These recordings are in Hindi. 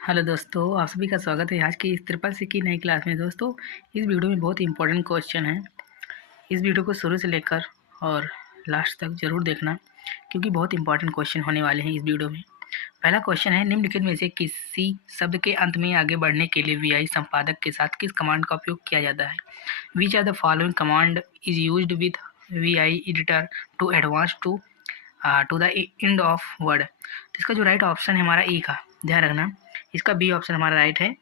हेलो दोस्तों, आप सभी का स्वागत है आज की इस ट्रिपल सी की नई क्लास में। दोस्तों, इस वीडियो में बहुत ही इंपॉर्टेंट क्वेश्चन है। इस वीडियो को शुरू से लेकर और लास्ट तक ज़रूर देखना, क्योंकि बहुत इंपॉर्टेंट क्वेश्चन होने वाले हैं इस वीडियो में। पहला क्वेश्चन है, निम्नलिखित में से किसी शब्द के अंत में आगे बढ़ने के लिए वी आई संपादक के साथ किस कमांड का उपयोग किया जाता है? Which are the following command is used with V I editor to advance to the end of word. तो इसका जो राइट ऑप्शन है हमारा ई का, ध्यान रखना। इसका बी ऑप्शन हमारा राइट है,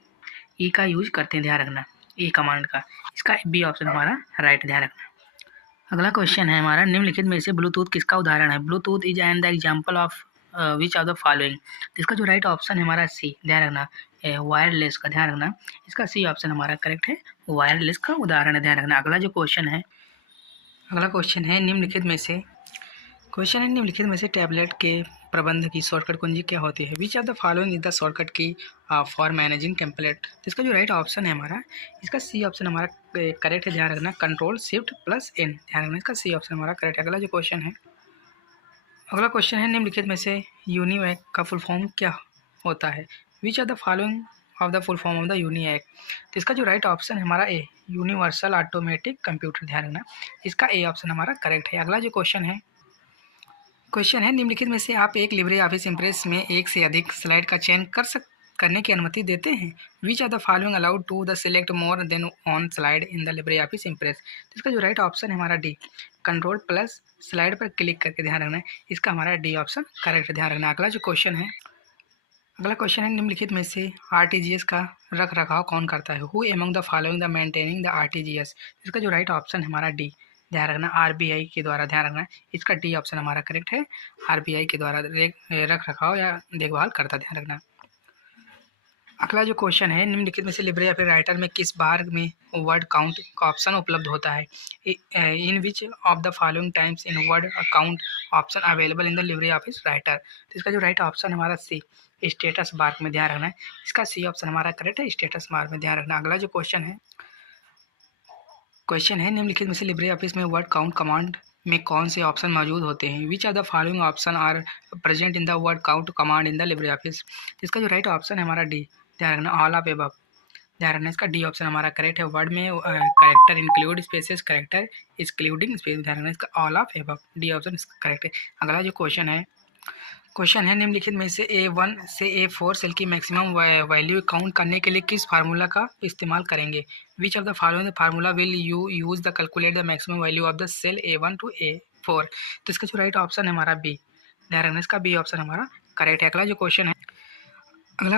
ई का यूज करते हैं, ध्यान रखना, ई कमांड का। इसका बी ऑप्शन हमारा राइट, ध्यान रखना। अगला क्वेश्चन है हमारा, निम्नलिखित में से ब्लूटूथ किसका उदाहरण है? Bluetooth is an the example of which of the following. तो इसका जो राइट ऑप्शन है हमारा सी, ध्यान रखना, वायरलेस का, ध्यान रखना। इसका सी ऑप्शन हमारा करेक्ट है, वायरलेस का उदाहरण है, ध्यान रखना। अगला क्वेश्चन है निम्नलिखित में से टैबलेट के प्रबंध की शॉर्टकट कुंजी क्या होती है? विच of the following is the shortcut key for managing template. तो इसका जो राइट ऑप्शन है हमारा, इसका सी ऑप्शन हमारा करेक्ट है, ध्यान रखना, कंट्रोल शिफ्ट प्लस एन, ध्यान रखना। इसका सी ऑप्शन हमारा करेक्ट है। अगला क्वेश्चन है निम्नलिखित में से यूनिवैक का फुल फॉर्म क्या होता है? Which are the following of the full form of the UNIVAC. तो इसका जो राइट ऑप्शन है हमारा ए, यूनिवर्सल ऑटोमेटिक कंप्यूटर, ध्यान रखना। इसका ए ऑप्शन हमारा करेक्ट है। अगला जो क्वेश्चन है निम्नलिखित में से आप एक लिब्रे ऑफिस इम्प्रेस में एक से अधिक स्लाइड का चयन करने की अनुमति देते हैं? Which are the following allowed to the select more than on slide in the Libre Office Impress. तो इसका जो राइट ऑप्शन है हमारा डी, कंट्रोल प्लस स्लाइड पर क्लिक करके, ध्यान रखना है। इसका हमारा डी ऑप्शन करेक्ट है, ध्यान रखना। अगला क्वेश्चन है निम्नलिखित में से आरटीजीएस का रख रखाव कौन करता है? Who among the following the maintaining the RTGS. इसका जो राइट ऑप्शन है हमारा डी, ध्यान रखना, आरबीआई के द्वारा, ध्यान रखना। इसका डी ऑप्शन हमारा करेक्ट है, आरबीआई के द्वारा रख रखाव या देखभाल करता, ध्यान रखना। अगला जो क्वेश्चन है, निम्नलिखित में से लिब्रे ऑफिस राइटर में किस बार में वर्ड काउंट का ऑप्शन उपलब्ध होता है? In which of the following times in word count option available in the Libre Office Writer. तो इसका जो राइट ऑप्शन हमारा सी, स्टेटस बार में, ध्यान रखना है। इसका सी ऑप्शन हमारा करेक्ट है, स्टेटस बार में, ध्यान रखना। अगला जो क्वेश्चन है निम्नलिखित में से लिब्रे ऑफिस में वर्ड काउंट कमांड में कौन से ऑप्शन मौजूद होते हैं? Which are the following option are present in the word count command in the Libre Office. इसका जो राइट ऑप्शन है हमारा डी, ध्यान रखना, ऑल ऑफ एबव, ध्यान रखना। इसका डी ऑप्शन हमारा करेक्ट है। वर्ड में character include spaces, character excluding space, ध्यान रखना। इसका all of above, D option correct है। अगला जो क्वेश्चन है निम्नलिखित में से A1 से A4 सेल की मैक्सिमम वैल्यू काउंट करने के लिए किस फार्मूला का इस्तेमाल करेंगे? Which of the following formula will you use the calculate the maximum value of the cell A1 to A4। तो इसका जो राइट ऑप्शन है हमारा बी, ध्यान रखना। इसका बी ऑप्शन हमारा करेक्ट है। अगला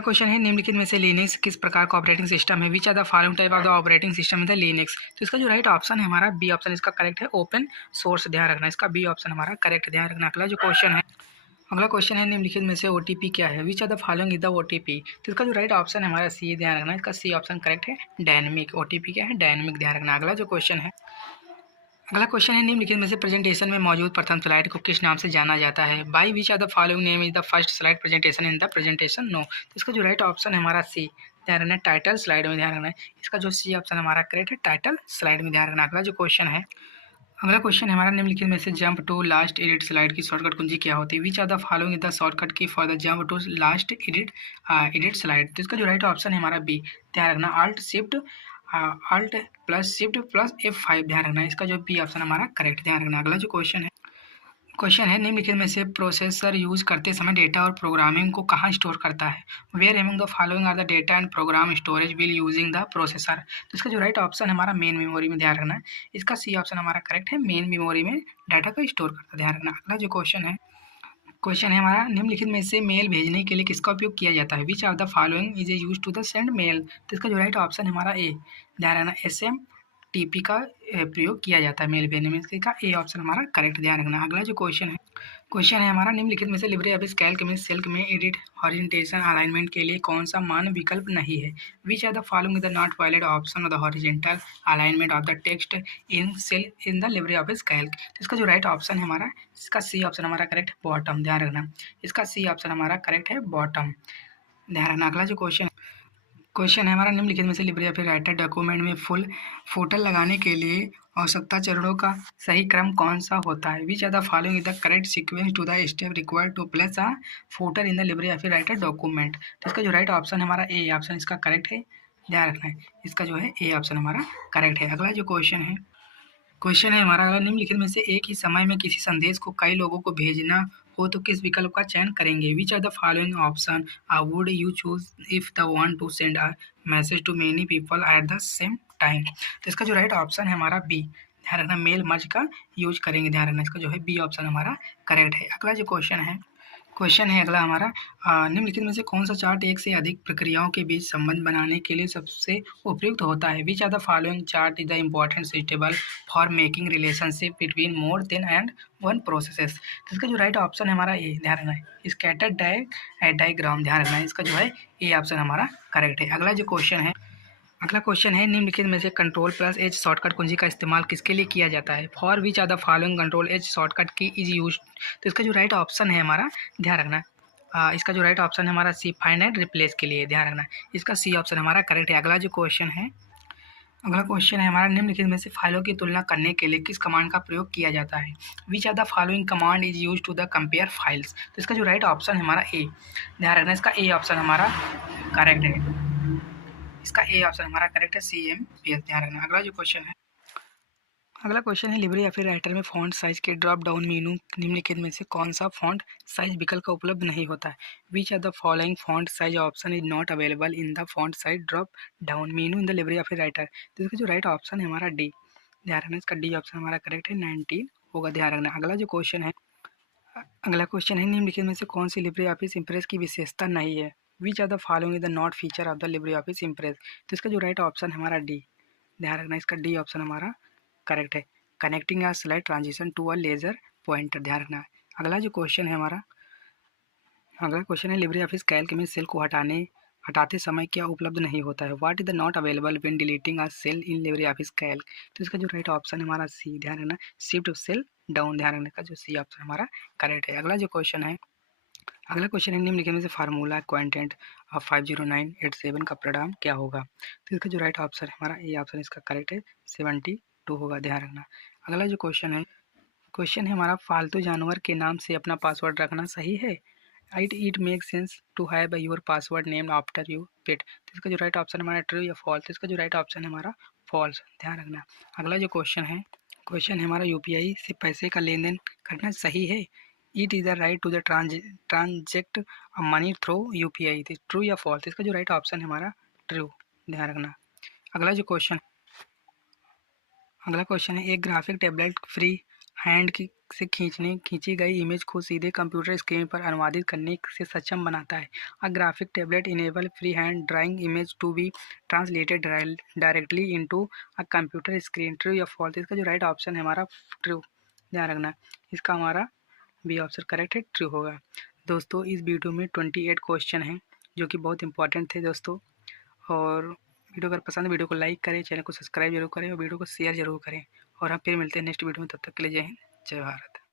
क्वेश्चन है निम्नलिखित में से लिनक्स किस प्रकार का ऑपरेटिंग सिस्टम है? Which are the following type of the operating system in the Linux. तो इसका जो राइट ऑप्शन है हमारा बी ऑप्शन, इसका करेक्ट है, ओपन सोर्स, ध्यान रखना। इसका बी ऑप्शन हमारा करेक्ट है, ध्यान रखना। अगला क्वेश्चन है निम्नलिखित में से ओटीपी क्या है? Which are the following is the OTP. तो इसका जो राइट ऑप्शन है हमारा सी, ध्यान रखना। इसका सी ऑप्शन करेक्ट है, डायनेमिक। ओटीपी क्या है? डायनेमिक, ध्यान रखना। अगला क्वेश्चन है निम्नलिखित में से प्रेजेंटेशन में मौजूद प्रथम स्लाइड को किस नाम से जाना जाता है? By which are the following name is the first slide presentation in the presentation known. तो इसका जो राइट ऑप्शन है हमारा सी, ध्यान रखना, टाइटल स्लाइड में, ध्यान रखना। इसका जो सी ऑप्शन हमारा करेक्ट है, टाइटल स्लाइड में, ध्यान रखना। अगला क्वेश्चन है हमारा निम्नलिखित में से jump to last edit slide की शॉर्टकट कुंजी क्या होती है? Which are the following is the shortcut key for the jump to last edit slide. तो इसका जो राइट ऑप्शन है हमारा बी, ध्यान रखना, alt plus shift plus F5, ध्यान रखना। इसका जो बी ऑप्शन हमारा करेक्ट, ध्यान रखना। अगला जो क्वेश्चन है निम्नलिखित में से प्रोसेसर यूज करते समय डेटा और प्रोग्रामिंग को कहाँ स्टोर करता है? Where among the following are the data and program storage will using the processor. तो इसका जो राइट ऑप्शन हमारा मेन मेमोरी में, ध्यान रखना है। इसका सी ऑप्शन हमारा करेक्ट है, मेन मेमोरी में डाटा को स्टोर करता है, ध्यान रखना। अगला जो क्वेश्चन है हमारा निम्नलिखित में से मेल भेजने के लिए किसका उपयोग किया जाता है? Which are the following is use to the send mail. तो इसका जो राइट ऑप्शन है हमारा ए, ध्यान रखना, SMTP का प्रयोग किया जाता है मेल भेजने में। इसका ए ऑप्शन हमारा करेक्ट, ध्यान रखना। अगला जो क्वेश्चन है हमारा निम्नलिखित में से लिब्रे ऑफिस कैल्क में सेल में एडिट हॉरिजेंटल अलाइनमेंट के लिए कौन सा मान विकल्प नहीं है? Which are the following the not valid option of the horizontal alignment of the text in cell in the Libre Office Calc. तो इसका जो राइट ऑप्शन है हमारा, इसका सी ऑप्शन हमारा करेक्ट, बॉटम, ध्यान रखना। इसका सी ऑप्शन हमारा करेक्ट है, बॉटम, ध्यान रखना। अगला जो क्वेश्चन है हमारा निम्नलिखित में से लिब्रे ऑफिस राइटर डॉक्यूमेंट में फुल फोटो लगाने के लिए आवश्यकता चरणों का सही क्रम कौन सा होता है? Which are the following is the correct sequence to the step required to place a footer in the Libre Office Writer document. तो इसका जो राइट ऑप्शन हमारा ए ऑप्शन इसका करेक्ट है, ध्यान रखना है। इसका जो है ए ऑप्शन हमारा करेक्ट है। अगला जो क्वेश्चन है हमारा, अगर निम्नलिखित में से एक ही समय में किसी संदेश को कई लोगों को भेजना हो तो किस विकल्प का चयन करेंगे? Which are the following option would you choose if the want to send a message to many people at the same time? तो इसका जो राइट ऑप्शन है हमारा बी, ध्यान रखना, मेल मर्ज का यूज करेंगे, ध्यान रखना। इसका जो है बी ऑप्शन हमारा करेक्ट है। अगला जो क्वेश्चन है अगला हमारा, निम्नलिखित में से कौन सा चार्ट एक से अधिक प्रक्रियाओं के बीच संबंध बनाने के लिए सबसे उपयुक्त होता है? Which are the following chart is the important suitable for making relationship between more than and one processes? तो इसका जो राइट ऑप्शन है हमारा ए, ध्यान रखना है, स्कैटर डायग्राम, ध्यान रखना है। इसका जो है ए ऑप्शन हमारा करेक्ट है। अगला क्वेश्चन है, निम्नलिखित में से कंट्रोल प्लस एच शॉर्टकट कुंजी का इस्तेमाल किसके लिए किया जाता है? For which are the following control H shortcut key is use? तो इसका जो राइट ऑप्शन है हमारा, ध्यान रखना, इसका जो राइट ऑप्शन है हमारा सी, फाइंड एंड रिप्लेस के लिए, ध्यान रखना। इसका सी ऑप्शन हमारा करेक्ट है। अगला क्वेश्चन है हमारा, निम्नलिखित में से फाइलों की तुलना करने के लिए किस कमांड का प्रयोग किया जाता है? Which are the following command is use to the compare files? तो इसका जो राइट ऑप्शन है हमारा ए, ध्यान रखना, इसका ए ऑप्शन हमारा करेक्ट है। इसका ए ऑप्शन हमारा करेक्ट है, सी एम पी एस, ध्यान रखना। अगला क्वेश्चन है, लिब्रे ऑफिस राइटर में फॉन्ट साइज के ड्रॉप डाउन मेनू निम्नलिखित में से कौन सा फॉन्ट साइज विकल्प का उपलब्ध नहीं होता है? Which are the following font size option is not available in the font size drop down menu in the Libre Office Writer? तो इसका जो राइट ऑप्शन है हमारा डी, ध्यान रखना, इसका डी ऑप्शन हमारा करेक्ट है, 19 होगा, ध्यान रखना। अगला क्वेश्चन है, निम्नलिखित में से कौन सी लिब्रे ऑफिस इम्प्रेस की विशेषता नहीं है? Which are the following is the not feature of the Libre Office Impress? तो इसका जो राइट ऑप्शन है हमारा डी, ध्यान रखना, इसका डी ऑप्शन हमारा करेक्ट है, connecting a slide transition to a laser pointer, ध्यान रखना है। अगला क्वेश्चन है, लिब्रे ऑफिस कैल्क में सेल को हटाते समय क्या उपलब्ध नहीं होता है? What is the not available when deleting a cell in Libre Office Calc? तो इसका जो राइट ऑप्शन है हमारा सी, ध्यान रखना, शिफ्ट सेल डाउन, ध्यान रखने का जो सी ऑप्शन हमारा करेक्ट है। अगला क्वेश्चन है, निम्नलिखित में से फार्मूला क्वांटेंट 50987 का परिणाम क्या होगा? तो इसका जो राइट ऑप्शन है हमारा ए ऑप्शन इसका करेक्ट है, 72 होगा, ध्यान रखना। अगला जो क्वेश्चन है हमारा, पालतू जानवर के नाम से अपना पासवर्ड रखना सही है? It make sense to have your password name after you pet? तो इसका जो राइट ऑप्शन हमारा ट्रू या फॉल्स? तो इसका जो राइट ऑप्शन है हमारा फॉल्स, ध्यान रखना। अगला जो क्वेश्चन है हमारा, यूपीआई से पैसे का लेन देन करना सही है? It is the right to the transact money through UPI? True या फॉल्स? इसका जो राइट ऑप्शन है हमारा ट्रू, ध्यान रखना। अगला जो क्वेश्चन अगला क्वेश्चन है, एक ग्राफिक टैबलेट फ्री हैंड से खींची गई इमेज को सीधे कंप्यूटर स्क्रीन पर अनुवादित करने से सक्षम बनाता है। A graphic tablet enable free hand drawing image to be translated directly into a computer screen? True या फॉल्स? इसका जो राइट ऑप्शन है हमारा ट्रू, ध्यान रखना। इसका हमारा बी ऑप्शन करेक्ट है, ट्रू होगा। दोस्तों, इस वीडियो में 28 क्वेश्चन हैं जो कि बहुत इंपॉर्टेंट थे दोस्तों। और वीडियो अगर पसंद है, वीडियो को लाइक करें, चैनल को सब्सक्राइब जरूर करें और वीडियो को शेयर जरूर करें। और हम फिर मिलते हैं नेक्स्ट वीडियो में, तब तक के लिए जय हिंद, जय भारत।